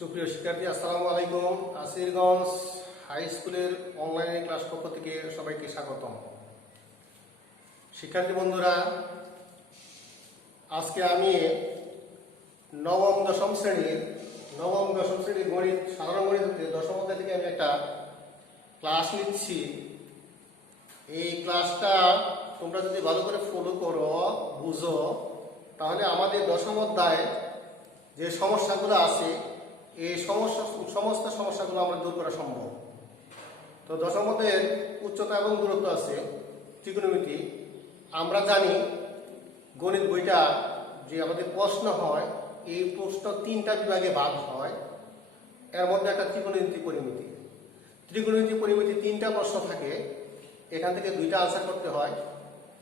সুপ্রিয় শিক্ষার্থী, আসসালামু আলাইকুম। আসিরগঞ্জ হাই স্কুলের অনলাইন ক্লাস পক্ষ থেকে সবাইকে স্বাগতম। শিক্ষার্থী বন্ধুরা, আজকে আমি নবম দশম শ্রেণীর গণিত, সাধারণ গণিত দশম অধ্যায় থেকে আমি একটা ক্লাস নিচ্ছি। এই ক্লাসটা তোমরা যদি ভালো করে ফলো করো, বুঝো, তাহলে আমাদের দশম অধ্যায় যে সমস্যাগুলো আছে এই সমস্ত সমস্যাগুলো আমরা দূর করা সম্ভব। তো দশম অধ্যায়ের উচ্চতা এবং দূরত্ব আছে, ত্রিকোণমিতি। আমরা জানি গণিত বইটা যে আমাদের প্রশ্ন হয়, এই প্রশ্ন তিনটা বিভাগে ভাগ হয়। এর মধ্যে একটা ত্রিকোণমিতি পরিমিতি। ত্রিকোণমিতি পরিমিতি তিনটা প্রশ্ন থাকে, এখান থেকে দুইটা আনসার করতে হয়,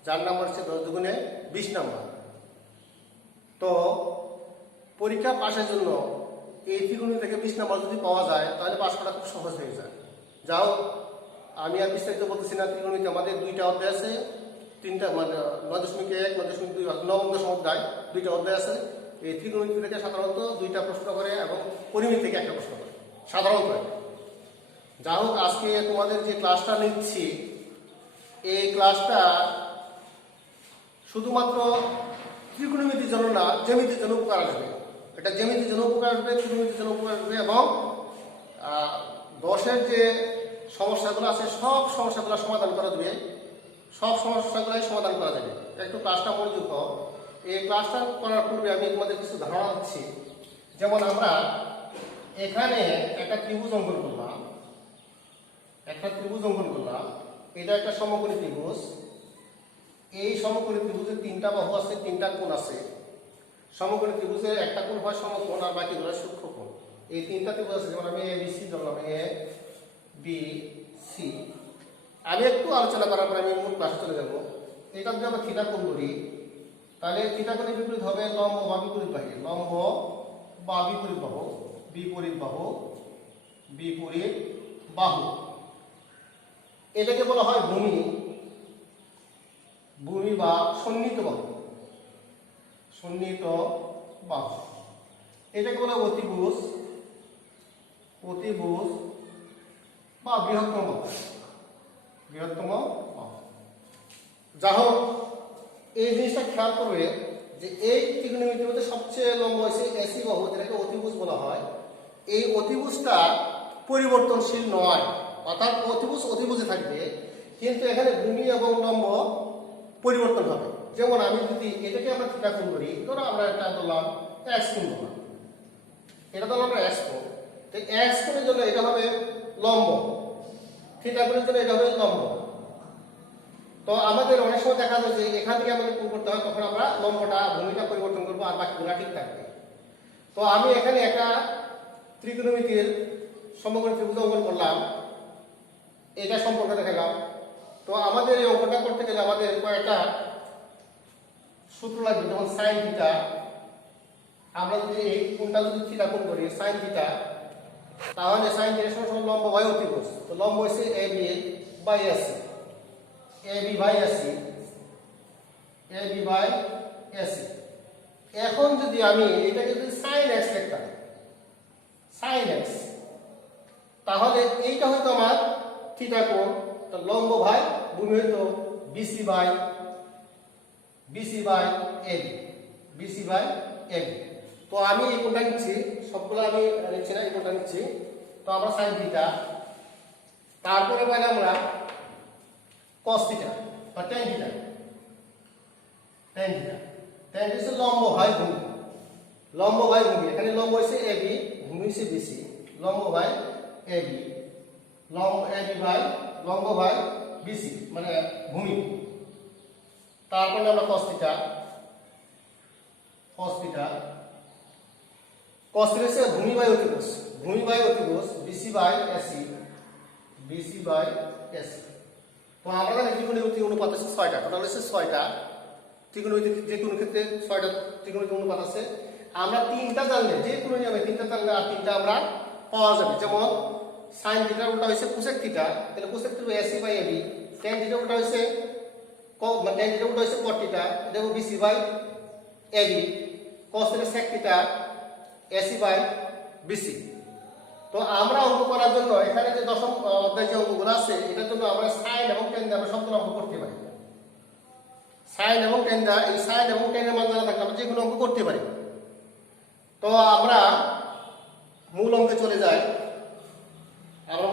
যার নাম্বার হচ্ছে 10 দুগুণে 20 নাম্বার। তো পরীক্ষা পাশের জন্য এই ত্রিকোণমিতি থেকে 20 নাম্বার যদি পাওয়া যায় তাহলে পাস করা খুব সহজ হয়ে যায়। যাও, আমি আর বিস্তারিত বলতেছি না। ত্রিকোণমিতি আমাদের দুইটা অধ্যায় আছে, তিনটা, মানে 9.1, 9.2, নবম দশম অধ্যায় দুইটা অধ্যায় আছে। এই ত্রিকোণমিতি থেকে সাধারণত দুইটা প্রশ্ন করে এবং পরিমিতি থেকে একটা প্রশ্ন করে সাধারণত। যা হোক, আজকে তোমাদের যে ক্লাসটা নিচ্ছি, এই ক্লাসটা শুধুমাত্র ত্রিকোণমিতির জন্য না, জ্যামিতির জন্য উপকার আসবে। এটা জ্যামিতির জন্য উপকার আসবে, ত্রিকোণমিতির জন্য উপকার আসবে, এবং দশের যে সমস্যাগুলো আছে সব সমস্যাগুলো সমাধান করা যাবে, সব সমস্যাগুলোই সমাধান করা যাবে। একটু ক্লাসটা মনোযোগ হোক। এই ক্লাসটা করার পূর্বে আমি তোমাদের কিছু ধারণা দিচ্ছি। যেমন আমরা এখানে একটা ত্রিভুজ অঙ্কন করলাম, এটা একটা সমকোণী ত্রিভুজ। এই সমকোণী ত্রিভুজের তিনটা বাহু আছে, তিনটা কোণ আছে। সমকোণী ত্রিভুজের একটা কোণ হয় সমকোণ আর বাকিগুলো সূক্ষ্মকোণ। এই তিনটা ত্রিভুজ আছে, যেমন আমি ABC ধরলাম, ABC। আমি একটু আলোচনা করার পরে আমি মূল ক্লাসে চলে যাব। এটা যদি আমরা থিটা কোণ করি, তাহলে থিটা কোণের বিপরীত হবে লম্ব বা বিপরীত বাহু। লম্ব বা বিপরীত বাহু, বিপরীত বাহু। এটাকে বলা হয় ভূমি বা সন্নিহিত বাহু। এটাকে বলা হয় অতিভুজ বা বৃহত্তম বাহু। যা হোক, এই জিনিসটা খেয়াল করবে যে এই ত্রিকোণমিতির মধ্যে সবচেয়ে লম্ব হয়েছে এসি বাহু, যেটাকে অতিভুজ বলা হয়। এই অতিভুজটা পরিবর্তনশীল নয়, অর্থাৎ অতিভুজে থাকবে, কিন্তু এখানে ভূমি এবং লম্ব পরিবর্তন হবে। যেমন আমি যদি এটাকে আমরা থিটা কোণ করি, ধরো আমরা এটা ধরলাম এক্স কোণ ধরলাম, এটা ধরলাম আমরা এক্স কোণ। তো এক্স কোণের জন্য এটা হবে লম্ব, থিটা কোণের জন্য এটা হবে লম্ব। তো আমাদের অনেক সময় দেখা যায় যে এখান থেকে আমাদের কোণ করতে হয়, তখন আমরা লম্বটা, ভূমিটা পরিবর্তন করবো, আর বাকিগুলো ঠিক থাকবে। তো আমি এখানে একটা ত্রিকোণমিতির সমকোণী ত্রিভুজ অঙ্কন করলাম, এটা সম্পর্কে দেখালাম। তো আমাদের এই অঙ্কনটা করতে গেলে আমাদের কয়েকটা সূত্র লাগবে। যেমন সাইন থিটা, আমরা যদি এই কোণটা যদি থিটা কোণ করি সাইন থিটা, তাহলে সাইন থিটার সমান লম্ব বাই অতিভুজ। তো লম্ব হচ্ছে AB বাই AC। এখন যদি আমি এটাকে যদি সাইন এক্স লিখতাম, তাহলে এইটা হয়তো আমার থিটা কোণ, তো লম্ব ভাই ভূমি হইতো BC বাই AB। তো আমি এই কোণটা নিচ্ছি, সবগুলো আমি নিচ্ছি না, এই কোণটা নিচ্ছি। তো আমরা সাইন থিটা, তারপরে পাইলে আমরা কস থিটা বা ট্যান থিটা। হচ্ছে লম্ব ভাই ভূমি। এখানে লম্ব হচ্ছে AB, ভূমি হচ্ছে BC। লম্ব ভাই AB, লম্ব ভাই BC, মানে ভূমি। তারপরে আমরা cos থিটা হচ্ছে ভূমি বাই অতিভুজ, BC বাই AC। তো আমরা জানি ত্রিকোণমিতির অনুপাত আছে 6টা, টোটাল হচ্ছে 6টা ত্রিকোণমিতি। যে কোনো ক্ষেত্রে 6টা ত্রিকোণমিতির অনুপাত আছে। আমরা তিনটা জানলে, যে কোনো নিয়মে তিনটা জানলে আর তিনটা আমরা পাওয়া যাবে। যেমন সাইন থিটার উল্টা হয়েছে কোসেক থিটা, তাহলে cosec theta AC by AB। Tan থিটার উল্টা হয়েছে cot থিটা, এটা হবে BC by AB। cos theta sec theta AC by BC. তো আমরা অঙ্ক করার জন্য এখানে যে দশম অধ্যায় যে অঙ্কগুলো আছে এটার জন্য আমরা সাইন এবং টেন দিয়ে আমরা সবগুলো অঙ্ক করতে পারি। সাইন এবং টেন দিয়ে, এই সাইন এবং টেনের মান জানা থাকলে আমরা যেগুলো অঙ্ক করতে পারি। তো আমরা মূল অঙ্কে চলে যাই। আমি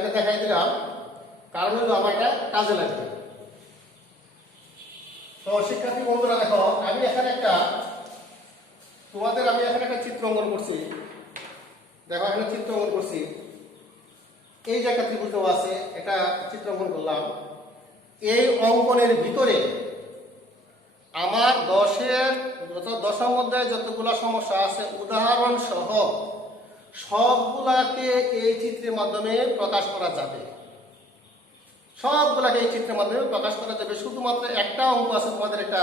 এটা দেখাই দিলাম, কারণ হলো আমার এটা কাজে লাগবে। তো শিক্ষার্থী বন্ধুরা দেখো, আমি এখানে একটা চিত্র অঙ্কন করছি। দেখো এখানে চিত্র অঙ্কন করছি, এই যে একটা ত্রিভুজ দেওয়া আছে, এটা চিত্র অঙ্কন করলাম। এই অঙ্কনের ভিতরে আমার দশম অধ্যায়ে যতগুলো সমস্যা আছে উদাহরণ সহ সবগুলাকে এই চিত্রের মাধ্যমে প্রকাশ করা যাবে। শুধুমাত্র একটা অঙ্ক আছে, তোমাদের একটা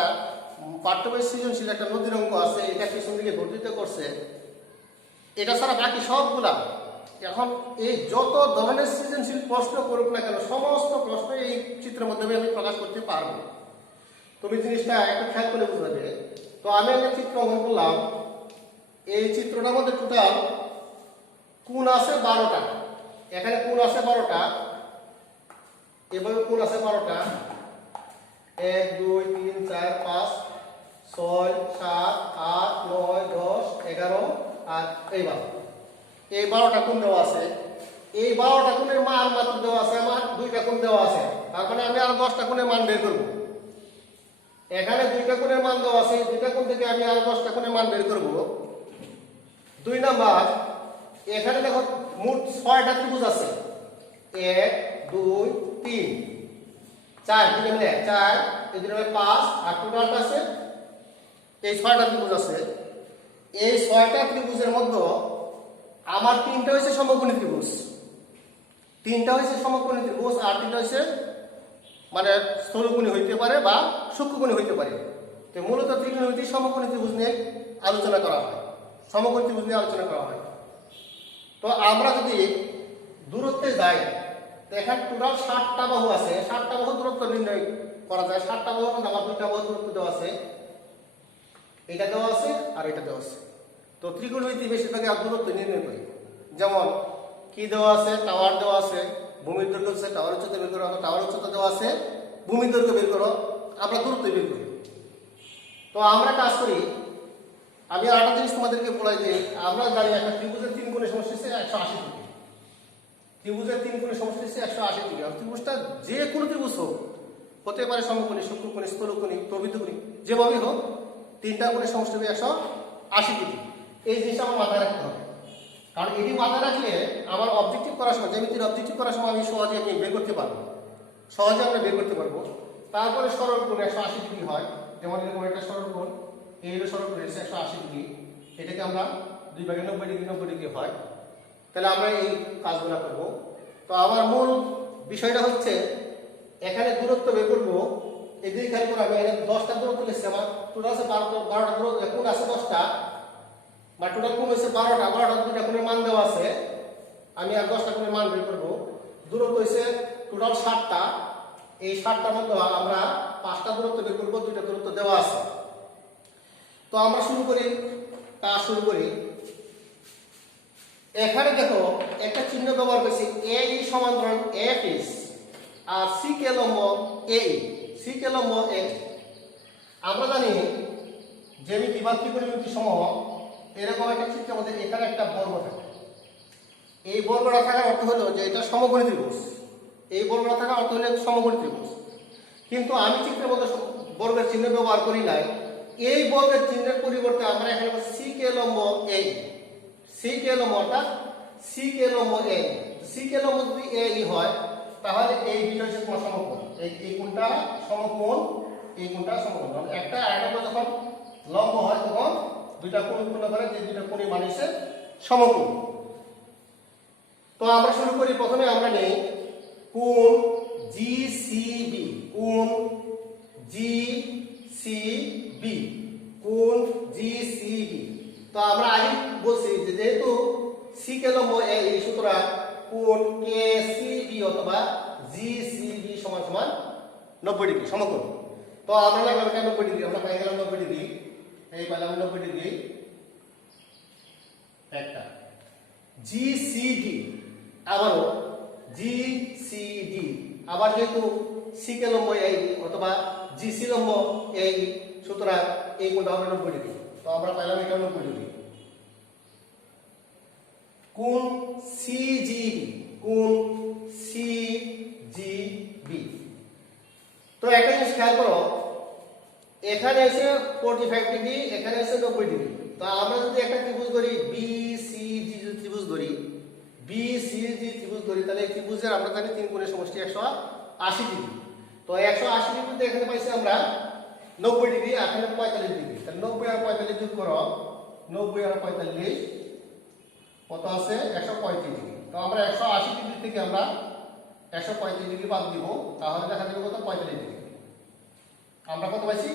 পাঠ্য বই সৃজনশীল একটা নদীর অঙ্ক আছে, এটা পিছন দিকে বর্ধিত করছে। এটা ছাড়া বাকি সবগুলা, এখন এই যত ধরনের সৃজনশীল প্রশ্ন করুক না কেন, সমস্ত প্রশ্ন এই চিত্রের মাধ্যমে আমি প্রকাশ করতে পারবো। তুমি জিনিসটা একটু খেয়াল করে বুঝবে। তো আমি একটা চিত্র অঙ্কন করলাম। এই চিত্রটার মধ্যে টোটাল কোণ আছে 12টা। এখানে কোণ আছে 12টা, এভাবে কোণ আছে 12টা। 1 2 3 4 5 6 7 8 9 10 11 আর এই 12টা কোণ দেওয়া আছে। এই 12টা কোণের মান মাত্র দেওয়া আছে আমার 2টা কোণ দেওয়া আছে, তার মানে আমি আরো 10টা কোণের মান বের করব। এখানে 2টা কোণের মান দেওয়া আছে, 2টা কোণ থেকে আমি আরো 10টা কোণের মান বের করব। 2 নাম্বার, এখানে দেখো মোট 6টা ত্রিভুজ আছে। 1 2 3 4, দিকে মিলে 4, এদিকে মিলে 5 আর টোটালটা আছে এই 6টা ত্রিভুজ আছে। এই 6টা ত্রিভুজের মধ্যে আমার 3টা হইছে সমকোণী ত্রিভুজ, আর 3টা হইছে মানে স্থূলকোণী হইতে পারে বা সূক্ষ্মকোণী হইতে পারে। তো মূলত ত্রিকোণমিতি সমকোণী ত্রিভুজ নিয়ে আলোচনা করা হয়, তো আমরা যদি দূরত্বে যাই, তো এখানে টোটাল 60টা বাহু আছে। 60টা বাহু দূরত্ব নির্ণয় করা যায়। 60টা বাহু মধ্যে আমার 2টা বাহু দূরত্ব দেওয়া আছে, এটা দেওয়া আছে আর এটা দেওয়া আছে। তো ত্রিকোণমিতি বেশিরভাগই দূরত্ব নির্ণয় করি। যেমন কি দেওয়া আছে, টাওয়ার দেওয়া আছে, ভূমির দৈর্ঘ্য আছে, টাওয়ার উচ্চতা বের করো, টাওয়ার উচ্চতা দেওয়া আছে, ভূমির দৈর্ঘ্য বের করো, আমরা দূরত্ব বের করি। তো আমরা কাজ করি, আমি আরেকটা জিনিস তোমাদেরকে বলাই যে আমরা জানি একটা ত্রিভুজের 3 কোণের সমষ্টি হচ্ছে 180 ডিগ্রি। ত্রিভুজটা যে কোনো ত্রিভুজ হোক, হতে পারে সমকোণী, সূক্ষ্মকোণী, স্থূলকোণী, প্রভৃতিকোণী, যেভাবেই হোক, 3টা কোণের সমষ্টি হবে 180 ডিগ্রি। এই জিনিসটা আমার মাথায় রাখতে হবে, কারণ এটি মাথায় রাখলে আমার অবজেক্টিভ করার সময়, জ্যামিতির অবজেক্টিভ করার সময় আমি সহজে বের করতে পারবো। তারপরে সরল কোণ 180 ডিগ্রি হয়, যেমন এরকম একটা সরল কোণ, এই হলো সরল কোণ 180 ডিগ্রি, এটাকে আমরা 2 ভাগে 90 ডিগ্রি হয়। তাহলে আমরা এই কাজগুলো করব। তো আমার মূল বিষয়টা হচ্ছে এখানে দূরত্ব বের করবো। এদিকে খেয়াল করে আমি এখানে 10টা দূরত্ব লিখছি, আমার টোটাল আছে 12টা দূরত্ব, কোণ আছে 10টা, বা টোটাল কোণ হচ্ছে 12টা, 2টা কোণের মান দেওয়া আছে, আমি আর 10টা কোণের মান বের করবো। দূরত্ব হচ্ছে টোটাল 60টা, এই 60টার মধ্যে আমরা 5টা দূরত্ব বের করবো, 2টা দূরত্ব দেওয়া আছে। তো আমরা শুরু করি। এখানে দেখো একটা চিহ্ন ব্যবহার করছি, এ ই সমান্তরাল এফ ইস, আর সি কে লম্ব এ ই, আমরা জানি জ্যামিতি বা ত্রিকোণমিতি সমূহ এরকম একটা চিত্রের মধ্যে এখানে একটা বর্গ থাকে। এই বর্গটা থাকার অর্থ হলো যে এটা সমকোণী ত্রিভুজ, কিন্তু আমি চিত্রের মধ্যে বর্গের চিহ্ন ব্যবহার করি নাই। এই বর্গের চিহ্নের পরিবর্তে আমরা এখানে সি কে লম্ব এ, যদি এ ই হয়, তাহলে এই দুটো হচ্ছে তোমার সমকোণ। এই কোণটা সমকোণ, এই কোণটা সমকোণ। মানে একটা আরেকটা যখন লম্ব হয় তখন দুইটা কোণ উৎপন্ন করে, যে দুইটা কোণই মানে হচ্ছে সমকোণ। তো আমরা শুরু করি, প্রথমে আমরা নেই কোণ জিসিবি, তো আমরা আগে বলছি যে যেহেতু সি কে লম্ব এ, সুতরাং কোণ কেসিবি অথবা জিসিবি সমান 90 ডিগ্রি সমকোণ। তো আমরা লাগলাম 90 ডিগ্রি, আমরা পাই গেলাম 90 ডিগ্রি, এই পেলাম 90 ডিগ্রি একটা। জিসিডি, আবারও জিসিডি, আবার যেহেতু সিকে লম্ব এই অথবা জিসি লম্ব এই, সুতরাং এই কোণটা হবে 90 ডিগ্রি। তো আমরা পাইলাম এটা 90 ডিগ্রি। কোণ সিজিবি, কোণ সিজিবি। তো একটা জিনিস খেয়াল করো, এখানে এসে 45 ডিগ্রি, এখানে এসে 90 ডিগ্রি। তো আমরা যদি একটা ত্রিভুজ ধরি বিসিজি, ত্রিভুজ ধরি বিসিজি ত্রিভুজ ধরি, তাহলে এই ত্রিভুজের আমরা জানি তিন কোণের সমষ্টি 180 ডিগ্রি। তো 180 ডিগ্রিতে এখানে পাইছি আমরা 90 ডিগ্রি, এখানে 45 ডিগ্রি। তাহলে 90 আর 45 যোগ করো, 90 আর 45 কত আছে? 135 ডিগ্রি। তো আমরা 180 ডিগ্রি থেকে আমরা 135 ডিগ্রি বাদ দিব, তাহলে দেখা যাবে কত? 45 ডিগ্রি। আমরা কত পাইছি?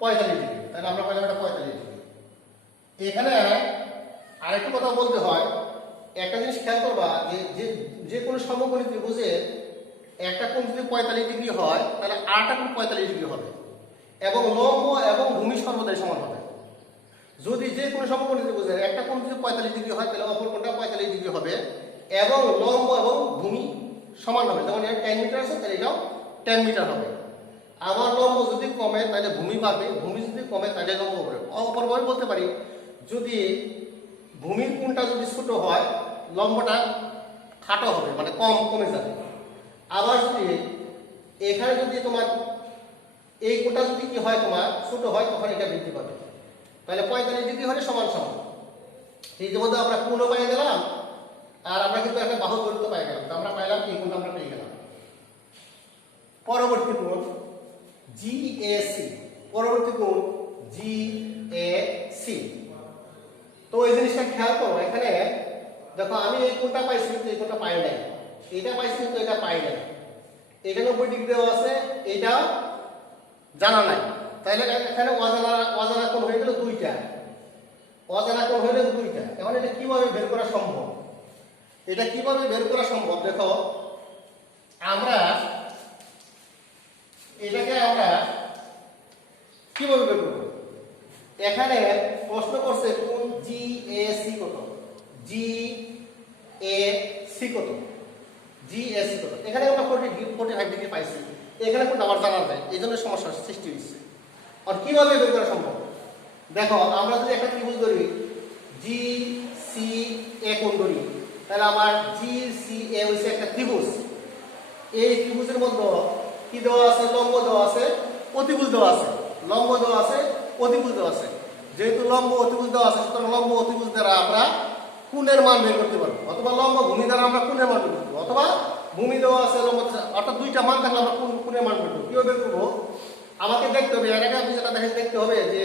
45 ডিগ্রি। তাহলে আমরা পাইলাম এটা 45 ডিগ্রি। এখানে আরেকটা কথা বলতে হয়, একটা জিনিস খেয়াল করবা যে যে কোনো সমকোণী ত্রিভুজের একটা কোণ যদি 45 ডিগ্রি হয়, তাহলে আরেকটা কোণ 45 ডিগ্রি হবে এবং লম্ব এবং ভূমি সর্বদাই সমান হবে। যদি যে কোনো সমকোণী ত্রিভুজের একটা কোণ যদি 45 ডিগ্রি হয়, তাহলে অপর কোণটা 45 ডিগ্রি হবে এবং লম্ব এবং ভূমি সমান হবে। যেমন এর 10 মিটার আছে, তাহলে এটাও 10 মিটার হবে। আমার লম্ব যদি কমে তাহলে ভূমি বাড়বে, ভূমি যদি কমে তাহলে লম্ব বাড়বে। অপরভাবে বলতে পারি, যদি ভূমির কোণটা যদি ছোট হয়, লম্বটা খাটো হবে, মানে কমে যাবে। আবার যদি এখানে যদি তোমার এই কোণটা যদি কি হয়, তোমার ছোট হয়, তখন এটা বৃদ্ধি পাবে। তাহলে 45 ডিগ্রি হলে সমান সমান। এই যে মধ্যে আমরা কোণও পেয়ে গেলাম, আর আমরা কিন্তু একটা বাহু দূরত্ব পেয়ে গেলাম। তো আমরা পাইলাম এই কোণটা আমরা পেয়ে গেলাম। পরবর্তী কোণ জিএসি, পরবর্তী কোণ জিএসি। তো এই জিনিসটা খেয়াল করো, এখানে দেখো আমি এই কোণটা পাইছি কিন্তু এই কোণটা পাই নাই, এটা পাইছি কিন্তু এটা পাই নাই। এটা 90 ডিগ্রি দেওয়া আছে, এটা জানা নাই। তাহলে এখানে অজানা কোণ হয়ে গেল দুইটা, অজানা কোণ হয়ে গেল দুইটা। এখন এটা কিভাবে বের করা সম্ভব? এটা কিভাবে বের করা সম্ভব? দেখো, আমরা এটাকে আমরা কিভাবে বের করব? এখানে প্রশ্ন করছে কোণ জিএসি কত, জিএসি কত, জিএসি কত। এখানে আমরা 45 ডিগ্রি পাইছি, এখানে কোণটা আমার জানা যায়, এই জন্য সমস্যার সৃষ্টি হয়েছে। আর কিভাবে বের করা সম্ভব? দেখো, আমরা যদি একটা ত্রিভুজ ধরি জিসিএ কোণ ধরি, তাহলে আমার জিসিএ হচ্ছে একটা ত্রিভুজ। এই ত্রিভুজের মধ্যে কি দেওয়া আছে? লম্ব দেওয়া আছে, অতিভুজ দেওয়া আছে। লম্ব দেওয়া আছে, অতিভুজ দেওয়া আছে। যেহেতু লম্ব অতিভুজ দেওয়া আছে, সুতরাং লম্ব অতিভুজ দ্বারা আমরা কোণের মান বের করতে পারবো, অথবা লম্ব ভূমি দ্বারা আমরা কোণের মান বের করতে পারবো, অথবা ভূমি দেওয়া আছে লম্ব, অর্থাৎ দুইটা মান থাকলে আমরা কোণের মান বের করবো। কিভাবে বের করবো? আমাকে দেখতে হবে, এর আগে আপনি যেটা দেখতে হবে যে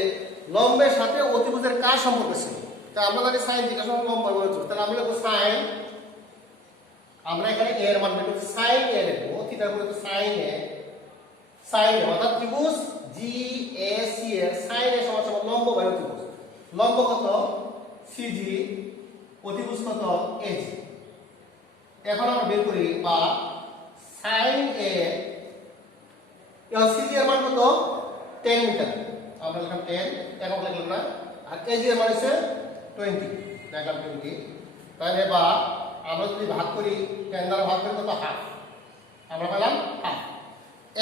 লম্বের সাথে অতিভুজের কার সম্পর্ক ছিল। তা আমরা জানি সাইন থিটা সমান লম্ব বাই অতিভুজ। তাহলে আমি লিখবো সাইন, আমরা এখানে এ এর মান বের করব, সাইন এ লিখবো, থিটার পরিবর্তে সাইন এ, সাইন এ অর্থাৎ ত্রিভুজ জিএসি এর সাইন এ সমান সমান লম্ব বাই অতিভুজ। লম্ব কত? সিজি, অতিভুজ কত? এজি। এখন আমরা বের করি, বা সাইন এ সিজি এর মান কত? 10 মিটার। আমরা লিখলাম 10, একক লিখলাম না। আর এজি এর মান হচ্ছে 20, লিখলাম 20। তাহলে বা আমরা যদি ভাগ করি, 10 দ্বারা ভাগ করি কত? হাফ। আমরা পেলাম হাফ।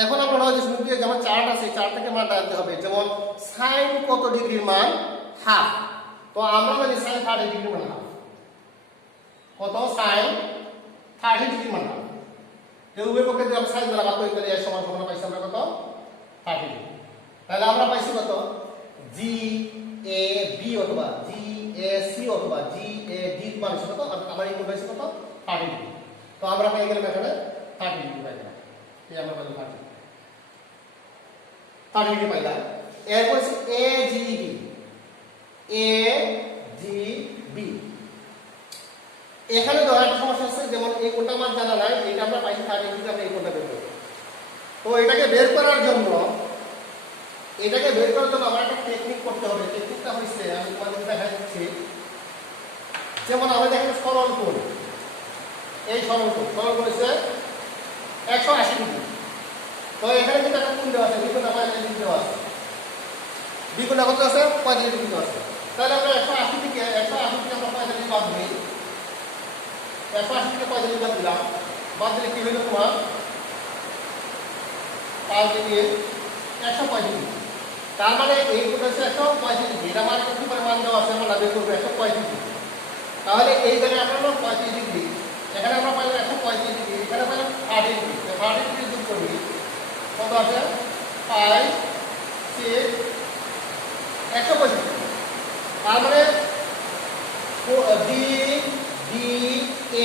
এখন আমরা নয় যে শুরুতে যেমন চার্ট আছে, চার্ট থেকে মান রাখতে হবে। যেমন সাইন কত ডিগ্রির মান? হাফ। তো আমরা জানি সাইন 30 ডিগ্রির মান হাফ। কত? সাইন 30 ডিগ্রির মান হাফ। এই উভয় পক্ষে যদি আমরা সাইন দ্বারা ভাগ করি, তাহলে এর সমান সমান পাইছি আমরা কত? 30 ডিগ্রি। তাহলে আমরা পাইছি কত? জি এ বি অথবা জি এ সি অথবা জি এ ডি এর মান কত? আমার এই কোণ পাইছি কত? 30 ডিগ্রি। তো আমরা পেয়ে গেলাম এখানে 30 ডিগ্রি পাই গেলাম। এই আমরা পাইলাম 30 ডিগ্রি পাইলাম। এরপর হচ্ছে এ জি বি, এ জি বি। এখানে তো একটা সমস্যা আছে, যেমন এই কোণটা আমার জানা নাই, এটা আমরা পাইছি 30 ডিগ্রি, আমরা এই কোণটা বের করব। তো এটাকে বের করার জন্য আমার একটা টেকনিক করতে হবে। টেকনিকটা হচ্ছে, আমি তোমাদের দেখা দিচ্ছি। যেমন আমাদের এখানে সরল কোণ, এই সরল কোণ হচ্ছে 180 ডিগ্রি। তো এখানে কিন্তু একটা কোণ দেওয়া আছে, বিকোণ 45 ডিগ্রি দেওয়া আছে, বিকোণ কত আছে? 45 ডিগ্রি দেওয়া আছে। তাহলে আমরা 180 থেকে আমরা 45 বাদ দিই, 180 থেকে 45 বাদ দিলাম, বাদ দিলে কি হইল তোমার 5 থেকে 135 ডিগ্রি। তার মানে এই কোণ হচ্ছে 135 ডিগ্রি। এটা মানে কি করে মান দেওয়া আছে আমরা বের করব 135 ডিগ্রি। তাহলে এই জায়গায় আমরা 35 ডিগ্রি, এখানে আমরা পাইলাম 135 ডিগ্রি, এখানে পাইলাম 30 ডিগ্রি। 30 ডিগ্রি যোগ করি কত আসে 5 6 135। তার মানে ডি ডি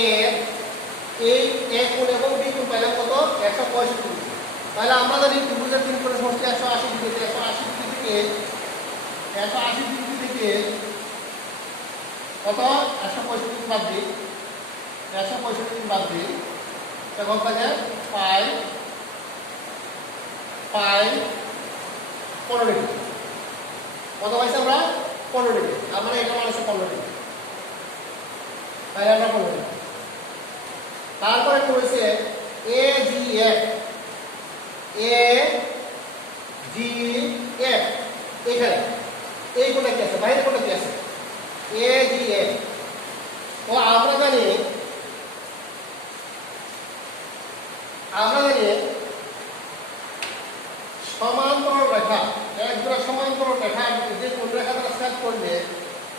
এ এই এ কোণ এবং বি কোণ পাইলাম কত 165 ডিগ্রি। তাহলে আমরা জানি ত্রিভুজের তিন কোণের সমষ্টি 180 ডিগ্রি। 180 ডিগ্রি থেকে 180 ডিগ্রি থেকে কত 165 ডিগ্রি বাদ দিই, 165 ডিগ্রি বাদ দিই, তখন থাকে 5 15 ডিগ্রি। কত পাইছি আমরা 15 ডিগ্রি। আমরা এটা মানে 15 ডিগ্রি, তাই আমরা 15 ডিগ্রি। তারপরে করেছে এ জি এফ, এ জি এফ এখানে এই কোণটা কি আছে, বাইরে কোণটা কি আছে এ জি এফ। তো আমরা জানি সমান্তরাল রেখা, একজোড়া সমান্তরাল রেখা যে কোণ রেখা দ্বারা ছেদ করলে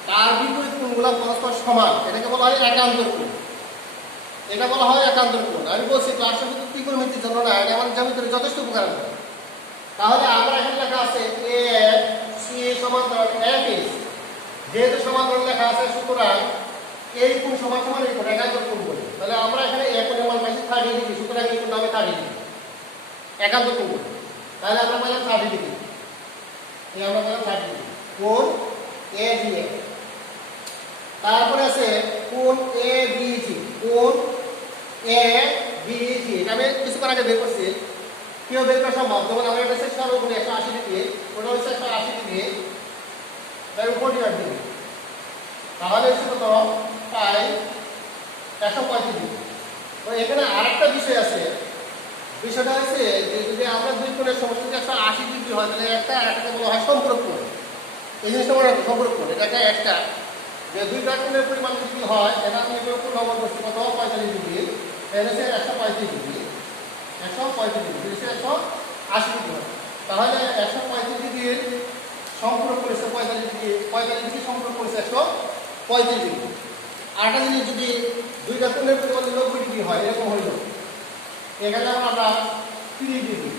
তার বিপরীত কোণগুলো পরস্পর সমান, এটাকে বলা হয় একান্তর কোণ। এটা বলা হয় একান্তর কোণ। আমি বলছি ক্লাসটা শুধু ত্রিকোণমিতির জন্য না, এটা আমার জ্যামিতির যথেষ্ট উপকার করে। তাহলে আমরা এখানে লেখা আছে এ সি সমান্তরাল এফ এস, যেহেতু সমান্তরাল লেখা আছে সুতরাং এই কোণ সমান সমান এই কোণ একান্তর কোণ বলে। তাহলে আমরা এখানে এ কোণের মান পাইছি 30 ডিগ্রি, সুতরাং এই কোণ হবে 30 ডিগ্রি, একান্তর কোণ বলে। তাহলে আমরা পাইলাম 30 ডিগ্রি, এই আমরা পাইলাম 30 ডিগ্রি কোণ এ জি এফ। তারপরে আছে কোণ এ বি জি, কোণ এ বি জি। এটা আমি কিছুক্ষণ আগে বের করছি, কেউ বের করা সম্ভব। যেমন আমরা এটা হচ্ছে সর্বগুণ 180 ডিগ্রি, ওটা হচ্ছে 180 ডিগ্রি, তাই উপর ডিভাইড ডিগ্রি, তাহলে হচ্ছে কত পাই 135 ডিগ্রি। তো এখানে আরেকটা বিষয় আছে, বিষয়টা হচ্ছে যে যদি আমরা দুই কোণের সমষ্টি 180 ডিগ্রি হয় তাহলে একটা আরেকটাকে বলা হয় সম্পূরক কোণ। এই জিনিসটা মনে রাখবো, সম্পূরক কোণ এটা একটা যে দুইটা কোণের পরিমাণ যদি হয়, এটা আমি কোণ নম্বর করছি কত 45 ডিগ্রি, এটা হচ্ছে 135 ডিগ্রি, 135 ডিগ্রি হচ্ছে 180 ডিগ্রি হয়। তাহলে 135 ডিগ্রির সম্পূরক করেছে 45 ডিগ্রি, 45 ডিগ্রি সম্পূরক করেছে 135 ডিগ্রি। আরেকটা জিনিস যদি দুইটা কোণের পরিমাণ 90 ডিগ্রি হয়, এরকম হইল, এখানে আমরা 30 ডিগ্রি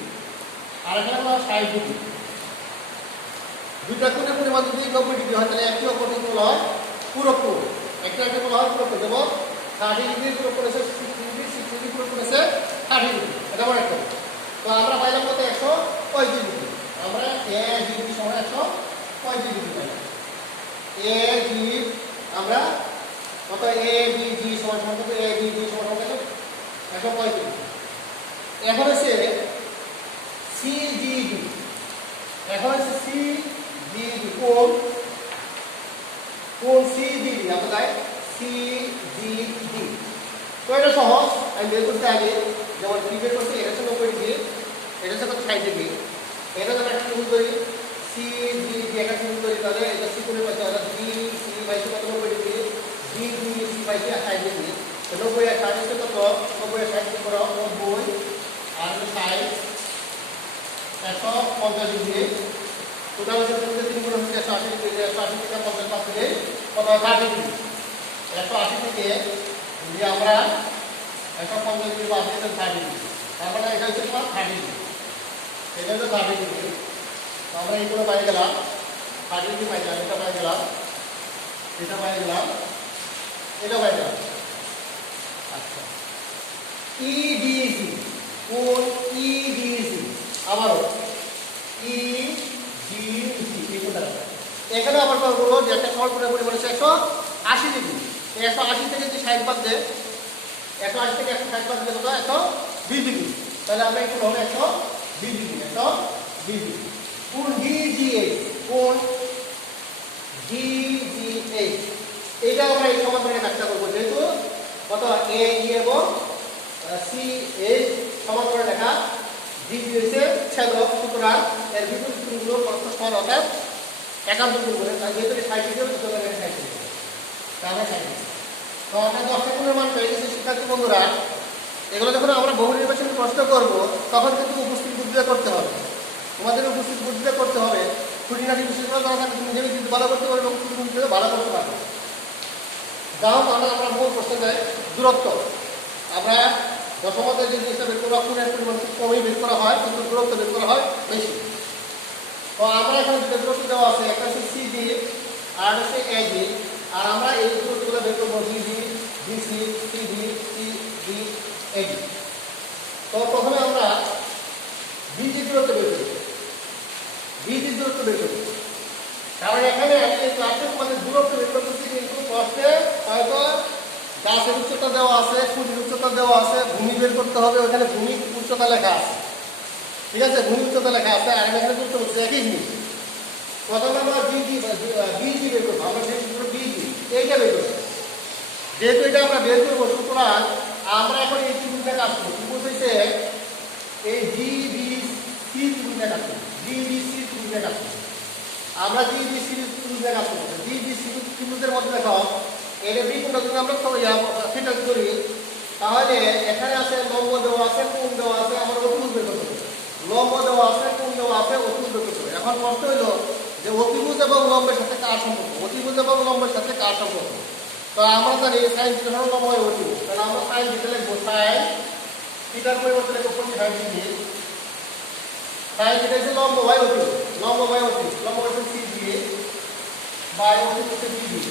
আর এখানে আমরা 60 ডিগ্রি। দুইটা কোণের পরিমাণ যদি 90 ডিগ্রি হয় তাহলে একটি অপরটি বলা হয় পূরক কোণ, একটা বলা হয় পূরক কোণ। যেমন 30 ডিগ্রি পূরক করেছে 60 ডিগ্রি, 60 ডিগ্রি পূরক করেছে 30 ডিগ্রি, এটা মনে রাখতে হবে। তো আমরা পাইলাম কত 135 ডিগ্রি। আমরা এ ডিগ্রি সমান 135 ডিগ্রি পাইলাম। এ ডি আমরা কত এ বি জি সমান কত এ বি জি সমান কত 135 ডিগ্রি। এখন হচ্ছে সি জি ডি, এখন হচ্ছে সি জি ডি কোণ সি জি ডি, আমরা যাই সি জি ডি। তো এটা সহজ, আমি বের করতে আগে যেমন কি বের করছি, এটা হচ্ছে 90 ডিগ্রি, এটা হচ্ছে কত 60 ডিগ্রি। এটা যদি একটা ত্রিভুজ করি সি জি ডি, একটা ত্রিভুজ করি তাহলে এটা সি কোণের পাশে আমরা ডি সি পাইছি কত 90 ডিগ্রি, ডি ডি সি পাইছি 60 ডিগ্রি। তো 90 আর 60 হচ্ছে কত 90 আর 60 করো 90 আর 60 150 ডিগ্রি। টোটাল হচ্ছে তিন গুণ হচ্ছে 180 ডিগ্রি, 180 থেকে 50 পাঁচ থেকে কত 30 ডিগ্রি। 180 থেকে যদি আমরা 150 ডিগ্রি বাদ দিই তাহলে 30 ডিগ্রি। তার মানে এটা হচ্ছে তোমার 30 ডিগ্রি, এটা হচ্ছে 30 ডিগ্রি। তো আমরা এইগুলো পাই গেলাম 30 ডিগ্রি পাই গেলাম, এটা পাই গেলাম, এটা পাই গেলাম, এটা পাই গেলাম। আচ্ছা ইডিসি কোণ ইডিসি, আবারও ইডিসি এই কোণটা এখানে আবার বলবো যে একটা সরল কোণের পরিমাণ হচ্ছে 180 ডিগ্রি। 180 থেকে যদি 60 বাদ দেয়, 180 থেকে 160 বাদ দিলে কত 120 ডিগ্রি। তাহলে আমরা একটু হবে 120 ডিগ্রি, 120 ডিগ্রি। কোণ ডিজিএইচ, কোণ ডিজিএইচ এইটা আমরা এই সমান্তরালে ব্যাখ্যা করবো, যেহেতু কত এ ই এবং সি এই সমান্তরাল রেখা ডিজি হচ্ছে ছেদক, সুতরাং এর বিপরীত কোণগুলো পরস্পর সমান অর্থাৎ একান্তর কোণ বলে। তাই যেহেতু 60 ডিগ্রি হবে সুতরাং এটা 60 ডিগ্রি, তাহলে 60 ডিগ্রি। তো আমরা 10টা কোণের মান পেয়ে গেছি শিক্ষার্থী বন্ধুরা। এগুলো যখন আমরা বহু নির্বাচনী প্রশ্ন করব তখন কিন্তু উপস্থিত বুদ্ধিতে করতে হবে, তোমাদের উপস্থিত বুদ্ধিতে করতে হবে। খুঁটিনাটি বিষয়গুলো যারা থাকে তুমি নিজেকে কিন্তু ভালো করতে পারবে এবং তুমি ভালো করতে পারবে। যাও তাহলে আমরা মূল প্রশ্ন যাই, দূরত্ব। আমরা দশমতে যে জিনিসটা বের করা কোণের পরিমাণ খুব কমই বের করা হয়, কিন্তু দূরত্ব বের করা হয় বেশি। তো আমরা এখানে দুটো দূরত্ব দেওয়া আছে, একটা হচ্ছে সিডি আর হচ্ছে এডি। আর আমরা এই দূরত্বগুলো বের করবো বিডি, বিসি, সিডি, সিডি, এডি। তো প্রথমে আমরা বিজি দূরত্ব বের করব, বিজি দূরত্ব বের করব। কারণ এখানে এই ক্লাসে মানে দূরত্ব বের করতেছি, কিন্তু প্রশ্নে হয়তো গাছের উচ্চতা দেওয়া আছে, খুঁটির উচ্চতা দেওয়া আছে, ভূমি বের করতে হবে, ওখানে ভূমি উচ্চতা লেখা আছে, ঠিক আছে, ভূমি উচ্চতা লেখা আছে। আর এখানে দূরত্ব হচ্ছে একই জিনিস। প্রথমে আমরা বিজি বের করবো, আমরা বিজি এইটা বের করবো। যেহেতু এটা আমরা বের করবো, সুতরাং আমরা এখন এই ত্রিভুজটা কাজ করবো। ত্রিভুজ হচ্ছে এই জিবিসি ত্রিভুজটা কাজ করবো, জিবিসি ত্রিভুজটা কাজ করবো। আমরা জিবিসি ত্রিভুজটা কাজ করবো। জিবিসি ত্রিভুজের মধ্যে দেখো এটা বিকোণটা যদি আমরা থিটা করি, তাহলে এখানে আছে লম্ব দেওয়া আছে, কোণ দেওয়া আছে, আমরা অতিভুজ বের করতে হবে। লম্ব দেওয়া আছে, কোণ দেওয়া আছে, অতিভুজ বের করতে হবে। এখন প্রশ্ন হলো যে অতিভুজ এবং লম্বের সাথে কার সম্পর্ক, অতিভুজ এবং লম্বের সাথে কার সম্পর্ক। তো আমরা জানি সাইন থিটা সমান লম্ব বাই অতিভুজ, তাহলে আমরা সাইন থিটা লিখবো, সাইন থিটার পরিবর্তে লিখবো 45 ডিগ্রি। সাইন থিটা হচ্ছে লম্ব বাই অতিভুজ, লম্ব বাই অতিভুজ, লম্ব হচ্ছে সিডি বাই অতিভুজ হচ্ছে বিডি,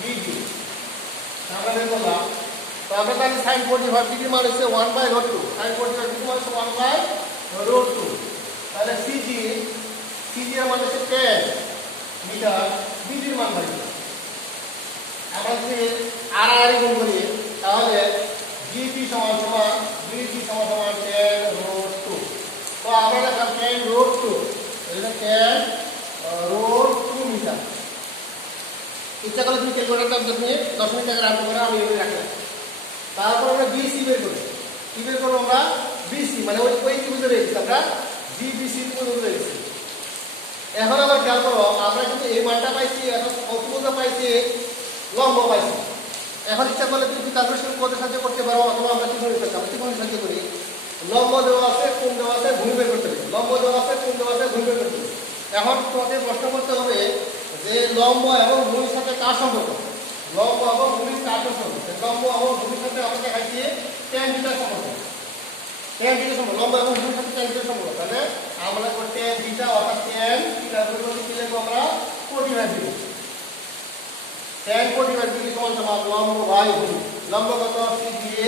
বিডি আমরা বের করলাম। তো আমরা জানি সাইন 45 ডিগ্রি মানে হচ্ছে 1/√2, সাইন 45 ডিগ্রি মানে হচ্ছে 1/√2। তাহলে সিজি, সিজি এর মান হচ্ছে 10 মিটার, বিডির মান হয়। আমরা যদি আর গুণ করি তাহলে জিপি সমান সমান বিডি সমান সমান 10√2। তো আমরা লিখলাম 10√2, এটা 10√2 মিটার। ইচ্ছা করলে তুমি ক্যালকুলেটর তুমি 10 মিনিট আগে রাখতে পারো, আমি এভাবে রাখলাম। তারপর আমরা বিসি বের করি, কি বের করবো আমরা বিসি, মানে ওই ত্রিভুজে রয়েছে, আমরা জিবিসি ত্রিভুজে রয়েছে। এখন আবার খেয়াল করো, আমরা কিন্তু এই মানটা পাইছি, এখন অতিভুজ পাইছি, লম্ব পাইছি। এখন ইচ্ছা করলে তুমি ক্যালকুলেশন করতে সাহায্য করতে পারো, অথবা আমরা ত্রিভুজ করতে, আমরা ত্রিভুজ সাহায্য করি। লম্ব দেওয়া আছে, কোণ দেওয়া আছে, ভূমি বের করতে হবে। লম্ব দেওয়া আছে, কোণ দেওয়া আছে, ভূমি বের করতে হবে। এখন তোমাদের প্রশ্ন করতে হবে যে লম্ব এবং ভূমির সাথে কার সম্পর্ক, লম্ব এবং ভূমির কার সম্পর্ক। লম্ব এবং ভূমির সাথে আমাকে দেখাইছে tan θ সম্পর্ক, tan θ সম্পর্ক, লম্ব এবং ভূমির সাথে tan θ সম্পর্ক। তাহলে আমরা করতে tan θ অর্থাৎ tan θ পরিবর্তে কি লিখব আমরা 45 ডিগ্রি, tan 45 ডিগ্রি সমান সমান লম্ব বাই ভূমি। লম্ব কত সি দিয়ে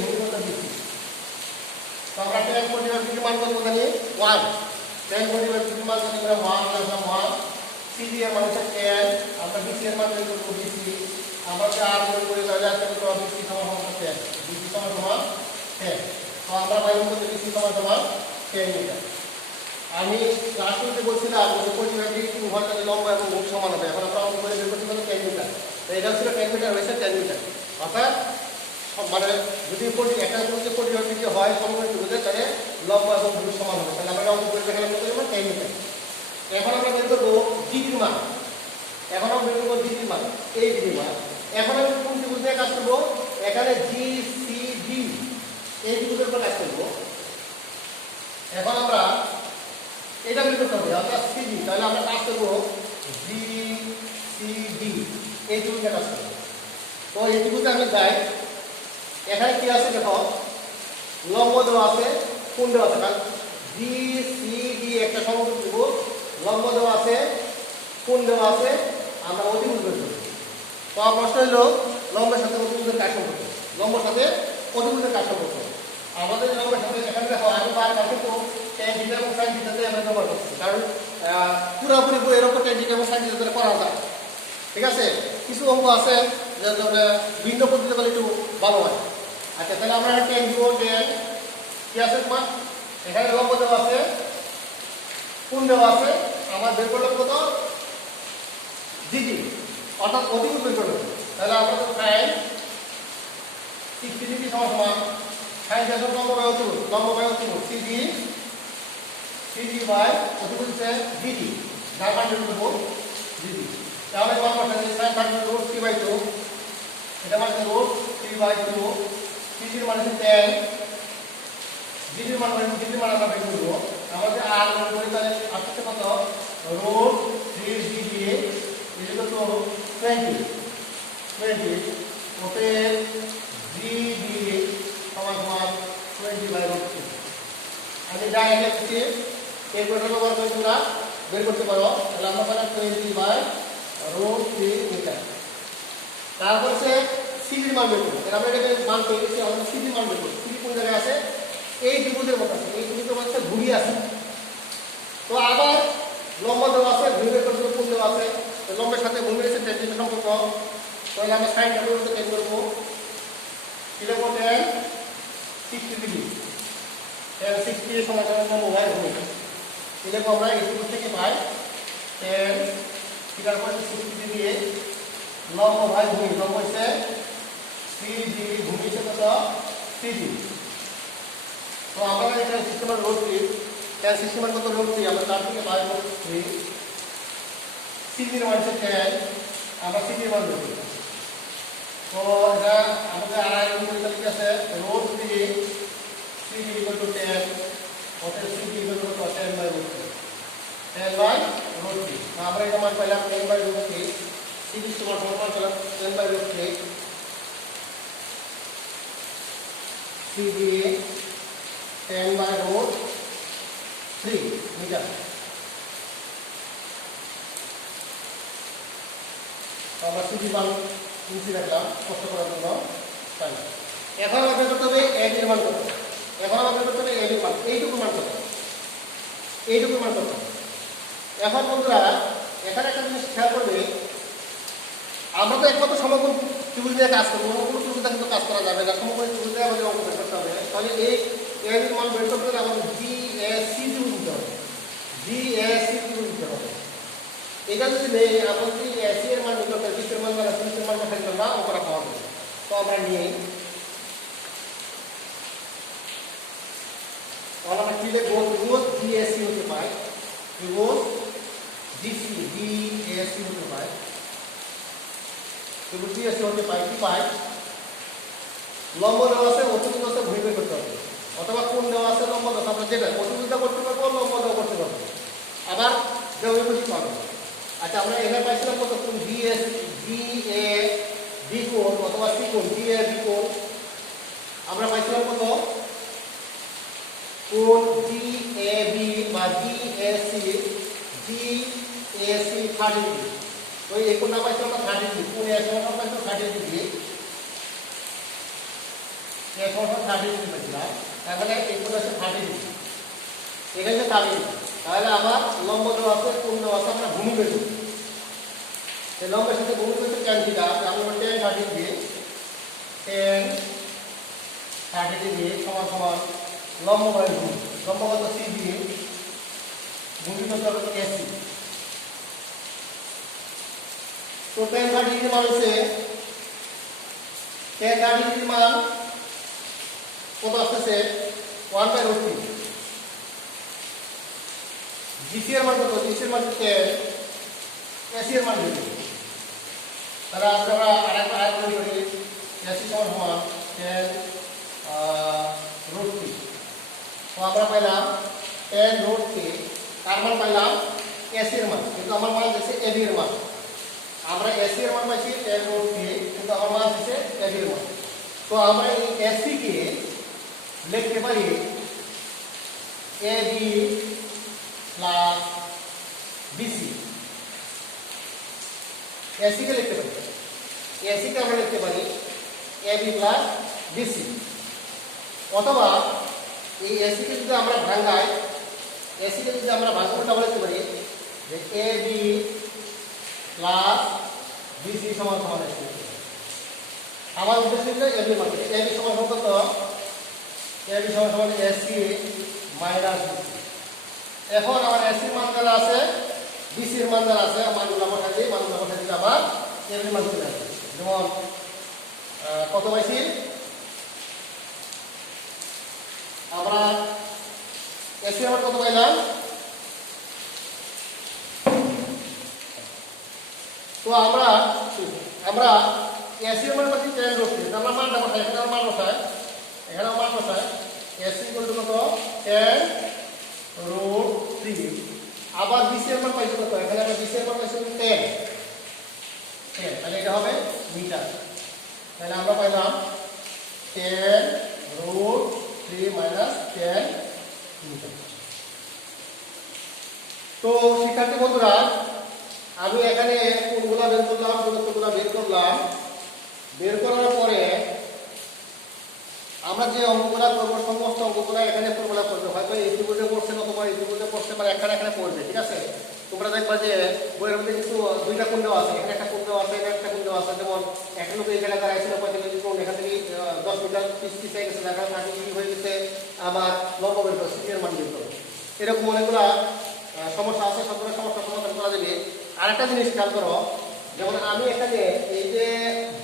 ভূমি কত দিচ্ছি। তো আমরা tan 45 ডিগ্রি মান কত জানি 1, tan 45 ডিগ্রি মান জানি আমরা 1 লিখলাম 1। সিডি এর মান হচ্ছে 10, আমরা বিসি এর মান বের করব বিসি। আমরা যে আর বের করে তাহলে আসলে কত বিসি সমান সমান 10, বিসি সমান সমান 10। তো আমরা পাইলাম কত বিসি সমান সমান 10 মিটার। আমি ক্লাস করতে বলছিলাম যে 45 ডিগ্রি উভয় তাহলে লম্ব এবং ভূমি সমান হবে। এখন আমরা অঙ্ক করে বের করতে পারবো 10 মিটার। তো এটা ছিল 10 মিটার, হয়েছে 10 মিটার। অর্থাৎ মানে যদি একটা যদি 45 ডিগ্রি হয় সমকোণ ত্রিভুজে, তাহলে লম্ব এবং ভূমি সমান হবে। তাহলে আমরা অঙ্ক করে দেখালাম কত 10 মিটার। এখন আমরা বের করবো ডিগ্রির মান, এখন আমরা বের করবো ডিগ্রির মান, এই ডিগ্রির মান। এখন আমি কোন ত্রিভুজ নিয়ে কাজ করবো, এখানে জিসিডি এই ত্রিভুজের উপর কাজ করবো। এখন আমরা এটা বের করতে হবে অর্থাৎ সিডি, তাহলে আমরা কাজ করবো জিসিডি এই ত্রিভুজে কাজ করবো। তো এই ত্রিভুজে আমি যাই, এখানে কি আছে দেখো, লম্ব দেওয়া আছে, কোণ দেওয়া আছে। কারণ জিসিডি একটা সমকোণ ত্রিভুজ, লম্ব দেওয়া আছে, কোণ দেওয়া আছে, আমরা অতিভুজ বের করব। তো আমার প্রশ্ন হলো লম্বের সাথে অতিভুজের কার সম্পর্ক, লম্বের সাথে অতিভুজের কার সম্পর্ক। আমাদের লম্বের সাথে এখানে দেখো আমি বারবার কিন্তু tan θ এবং sin θ তে আমরা ব্যবহার করছি, কারণ পুরোপুরি এর উপর tan θ এবং sin θ করা যায়, ঠিক আছে। কিছু অঙ্ক আছে যে ভিন্ন পদ্ধতি বলে একটু ভালো হয়। আচ্ছা, তাহলে আমরা tan দিব, tan কি আছে তোমার, এখানে লম্ব দেওয়া আছে, কোণ দেওয়া আছে, আমার বের করলাম কত ডিগ্রি, অর্থাৎ অতিভুজ বের করলাম। তাহলে আমরা তো sin 60 ডিগ্রি সমান সমান sin θ লম্ব বাই অতিভুজ, লম্ব বাই অতিভুজ সিডি বাই অতিভুজ হচ্ছে ডিডি, যার মান বের করব ডিডি। তাহলে মান করতে sin থাকবে রুট 3/2, এটা মানে রুট 3/2, সিজির মানে 10, জির মান আমরা বের করব। আমাদের আর মান করি তাহলে আসছে কত, রুট 3g দিয়ে ইকুয়াল টু 20 ওপেন g দিয়ে সমান সমান 20/√3। আমি ডাইরেক্ট লিখছি, এই প্রশ্ন ব্যবহার করে তোমরা বের করতে পারো। তাহলে আমরা পাবো 20/√3 মিটার। তারপর সে সিজির মান বের করব। আমরা এটাকে মান পেয়ে গেছি, আমাদের সিজির মান বের করব। সিজি কোন জায়গায় আছে, এই ত্রিভুজের মতো আছে, এই ত্রিভুজের মধ্যে ঘুরি আছে। তো আবার লম্ব দেওয়া আছে, ভূমি বের করতে কোণ দেওয়া আছে, লম্বের সাথে ভূমির সাথে টেনজেন্ট সম্পর্ক। তাহলে আমরা সাইন টেন করতে টেন করব, কিলোমিটার 60 ডিগ্রি, 60 সমান সমান লম্ব বাই ভূমি। এটাকে আমরা এই ত্রিভুজ থেকে পাই 10 থিটার পর 60 দিয়ে লম্ব বাই ভূমি, লম্ব হচ্ছে 3 ডিগ্রি, ভূমি হচ্ছে কত 3 ডিগ্রি। তো আমরা এখানে সিস্টেমের √3, tan সিস্টেমের কত √3, আমরা তার থেকে পাই √3, সিজির মান হচ্ছে 10, আমরা সিজির মান বের করি। তো এটা আমাদের আড়াই পরিমাণ আছে √3, সিজি ইকুয়াল টু 10, অতএব সিজি ইকুয়াল টু 10/√3, 10/√3। আমরা এটা মান পাইলাম 10/√3, সিজি সমান সমান পেলাম 10/√3, সিজি 10/√3 মিটার। আমরা সিজি মান নিচে রাখলাম কষ্ট করার জন্য। তাই এখন আমাদের করতে হবে এর মান কত, এখন আমাদের করতে হবে এর মান, এইটুকু মান কত, এইটুকু মান কত। এখন বন্ধুরা এখানে একটা জিনিস খেয়াল করবে, আমরা তো একমাত্র সমকোণ ত্রিভুজ নিয়ে কাজ করবো, অন্য কোনো ত্রিভুজে কিন্তু কাজ করা যাবে না, সমকোণ ত্রিভুজে আমাদের অঙ্ক বের করতে হবে। তাহলে এই এর মান বের করতে হলে আমাদের জিএসি ত্রিভুজ নিতে হবে, জিএসি ত্রিভুজ নিতে হবে। এটা যদি নেই, আমরা যদি এসি এর মান নিতে হবে, 20 এর মান দ্বারা 30 এর মান বসাই দিলাম না, অঙ্কটা পাওয়া যাবে। তো আমরা নিয়ে আমরা কি লিখবো, ত্রিভুজ জিএসি হতে পাই, ত্রিভুজ জিএসি হতে পাই, ত্রিভুজ জিএসি হতে পাই কি পাই, লম্ব দেওয়া আছে, অতিভুজ আছে, ভূমি বের করতে হবে, অথবা কোণ দেওয়া আছে, লম্ব দেওয়া আছে, আমরা যেটা অতিভুজটা করতে পারবো, লম্ব দেওয়া করতে পারবো, আবার দ্বিভুজ পাবো। আচ্ছা আমরা এখানে পাইছিলাম কত, কোণ জিএবি কোণ অথবা সি কোণ, জিএবি কোণ আমরা পাইছিলাম কত, কোণ জিএবি বা জিএসি 30 ডিগ্রি। তো এই কোণটা পাইছিলাম আমরা 30 ডিগ্রি, কোণ এর সমান পাইছিলাম 30 ডিগ্রি, এর সমান 30 ডিগ্রি পাইছিলাম। তাহলে এই কোণ আছে 30 ডিগ্রি, এখানে 30 ডিগ্রি। তাহলে আমার লম্ব দেওয়া আছে, কোণ দেওয়া আছে, আমরা ভূমি বের করব। এই লম্বের সাথে ভূমি হচ্ছে tan থিটা, আমরা 10 30 দিয়ে 10 30 দিয়ে সমান সমান লম্ব বাই ভূমি, লম্ব কত সিজি, ভূমি কত হবে এসি। তো tan 30 ডিগ্রি মান হচ্ছে, tan 30 ডিগ্রি মান কত আসছে 1/√3। জিসি এর মান কত, জিসি এর মান 10, এসি এর মান কত, তাহলে আমরা আরেকবার আরেকবার করি, এসি সমান সমান 10√3। তো আমরা পাইলাম 10√3, কার মান পাইলাম, এসি এর মান, কিন্তু আমার মান দিচ্ছে এবি এর মান। আমরা এসি এর মান পাইছি 10√3, কিন্তু আমার মান দিচ্ছে এবি এর মান। তো আমরা এই এসি কে লিখতে পারি এবি প্লাস বিসি, এসি কে লিখতে পারি, এসি কে আমরা লিখতে পারি এবি প্লাস বিসি, অথবা এই এসি কে যদি আমরা ভাঙাই, এসি কে যদি আমরা ভাঙবো তাহলে লিখতে পারি যে এবি প্লাস বিসি সমান সমান এসি। আমার উদ্দেশ্য হলো এবি মান, এবি সমান সমান কত, এবি সমান সমান এসি মাইনাস বিসি। এখন আমার এসি মান দ্বারা আছে, বিসি এর মান দ্বারা আছে, মানগুলো বসাই দিই, মানগুলো বসাই দিলে আমার এবি মান চলে আসবে। যেমন কত পাইছি, আমরা এসি এর মান কত পাইলাম, তো আমরা আমরা এসি এর মান পাচ্ছি 10 √3, আমরা মানটা বসাই, এখানে আমরা মান বসাই, এসি ইকুয়াল টু কত 10 √3। আবার বিসি এর মান পাইছি কত, এখানে আমরা বিসি এর মান পাইছি 10, তাহলে এটা হবে মিটার। তাহলে আমরা পাইলাম 10 √3 মাইনাস 10 মিটার। তো শিক্ষার্থী বন্ধুরা, আমি এখানে কোণগুলা বের করলাম, দূরত্বগুলা বের করলাম। বের করার পরে আমরা যে অঙ্কগুলা করবো সমস্ত অঙ্কগুলা এখানে ফর্মুলা করবে, হয়তো এই ত্রিভুজে পড়ছে অথবা এই ত্রিভুজে পড়ছে, মানে এখানে এখানে পড়বে, ঠিক আছে। তোমরা দেখবা যে বইয়ের মধ্যে কিন্তু দুইটা কোণ দেওয়া আছে, এখানে একটা কোণ দেওয়া আছে, এখানে একটা কোণ দেওয়া আছে। যেমন একটা লোক এই জায়গায় দাঁড়াইছিল 45 কোণ, এখান থেকে 10 মিটার পিছিয়ে গেছে, দেখা 30 হয়ে গেছে, আমার লম্ব বের করো, সিটি এর মান বের করো। এরকম অনেকগুলা সমস্যা আছে, সবগুলো সমস্যার সমাধান করা যাবে। আরেকটা জিনিস খেয়াল করো, যেমন আমি এখানে এই যে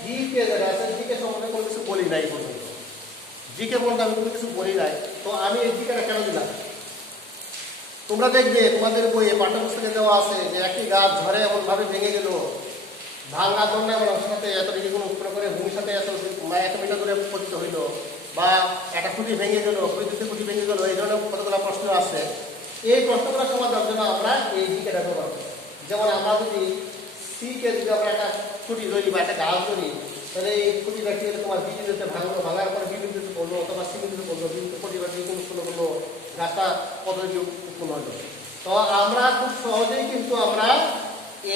জি কে যেটা আছে, জি কে সম্বন্ধে কোনো কিছু বলি নাই পর্যন্ত, জি কে বলতে আমি কোনো কিছু বলি নাই। তো আমি এই জিকেটা কেন দিলাম? তোমরা দেখবে তোমাদের বইয়ে পাঠ্যপুস্তকে দেওয়া আছে যে একটি গাছ ঝড়ে এমন ভাবে ভেঙে গেল, ভাঙা দণ্ডে এমন সাথে এত ডিগ্রি গুণ উৎপন্ন করে ভূমির সাথে এত মিটার দূরে পতিত হইল, বা একটা খুঁটি ভেঙে গেল, বিদ্যুতের খুঁটি ভেঙে গেল, এই ধরনের কতগুলো প্রশ্ন আছে। এই প্রশ্নগুলো সমাধানের জন্য আমরা এই জিকেটা ব্যবহার করি। যেমন আমরা যদি সিকে যদি আমরা একটা খুঁটি ধরি বা একটা গাছ ধরি, তাহলে এই খুঁটি ব্যক্তি তোমার বি বিন্দুতে ভাঙলো, ভাঙার পরে বি বিন্দুতে পড়লো অথবা সি বিন্দুতে পড়লো, খুঁটি ব্যক্তি উৎপন্ন করলো, গাছটা পদ্ধতি উৎপন্ন হলো। তো আমরা খুব সহজেই কিন্তু আমরা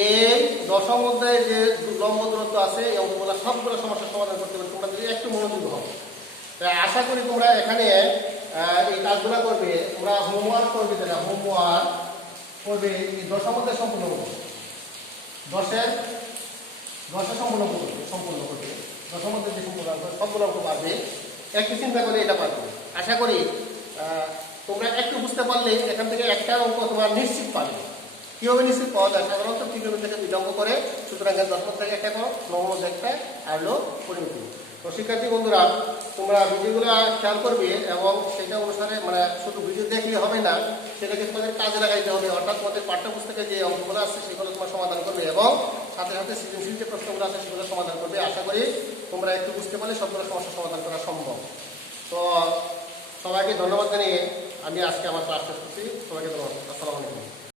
এই দশম অধ্যায়ে যে লম্ব দূরত্ব আছে এই অঙ্কগুলো সবগুলো সমস্যার সমাধান করতে পারি, তোমরা যদি একটু মনোযোগ হও। তাই আশা করি তোমরা এখানে এই কাজগুলো করবে, তোমরা হোমওয়ার্ক করবে, যারা হোমওয়ার্ক করবে এই দশম অধ্যায় সম্পূর্ণ করবে, দশের সম্পূর্ণ করবে, দশম অধ্যায় যে সম্পূর্ণ সবগুলো অঙ্ক পারবে। একটু চিন্তা করে এটা পারবে। আশা করি তোমরা একটু বুঝতে পারলে এখান থেকে একটা অঙ্ক তোমার নিশ্চিত পাবে। কীভাবে নিশ্চিত পাওয়া যায়? সাধারণত ত্রিকোণমিতি থেকে দুইটা অঙ্ক করে, সুতরাং দশম থেকে একটা করো, নবম একটা আর হলো পরিমিতি। তো শিক্ষার্থী বন্ধুরা, তোমরা ভিডিওগুলো খেয়াল করবে এবং সেটা অনুসারে মানে শুধু ভিডিও দেখলে হবে না, সেটাকে তোমাদের কাজে লাগাইতে হবে। অর্থাৎ তোমাদের পাঠ্যপুস্তকে যে অঙ্কগুলো আছে সেগুলো তোমার সমাধান করবে এবং সাথে সাথে সৃজনশীল যে প্রশ্নগুলো আছে সেগুলো সমাধান করবে। আশা করি তোমরা একটু বুঝতে পারলে সবগুলো সমস্যা সমাধান করা সম্ভব। তো সবাইকে ধন্যবাদ জানিয়ে আমি আজকে আমার ক্লাস শেষ করছি। সবাইকে ধন্যবাদ। আসসালামু আলাইকুম।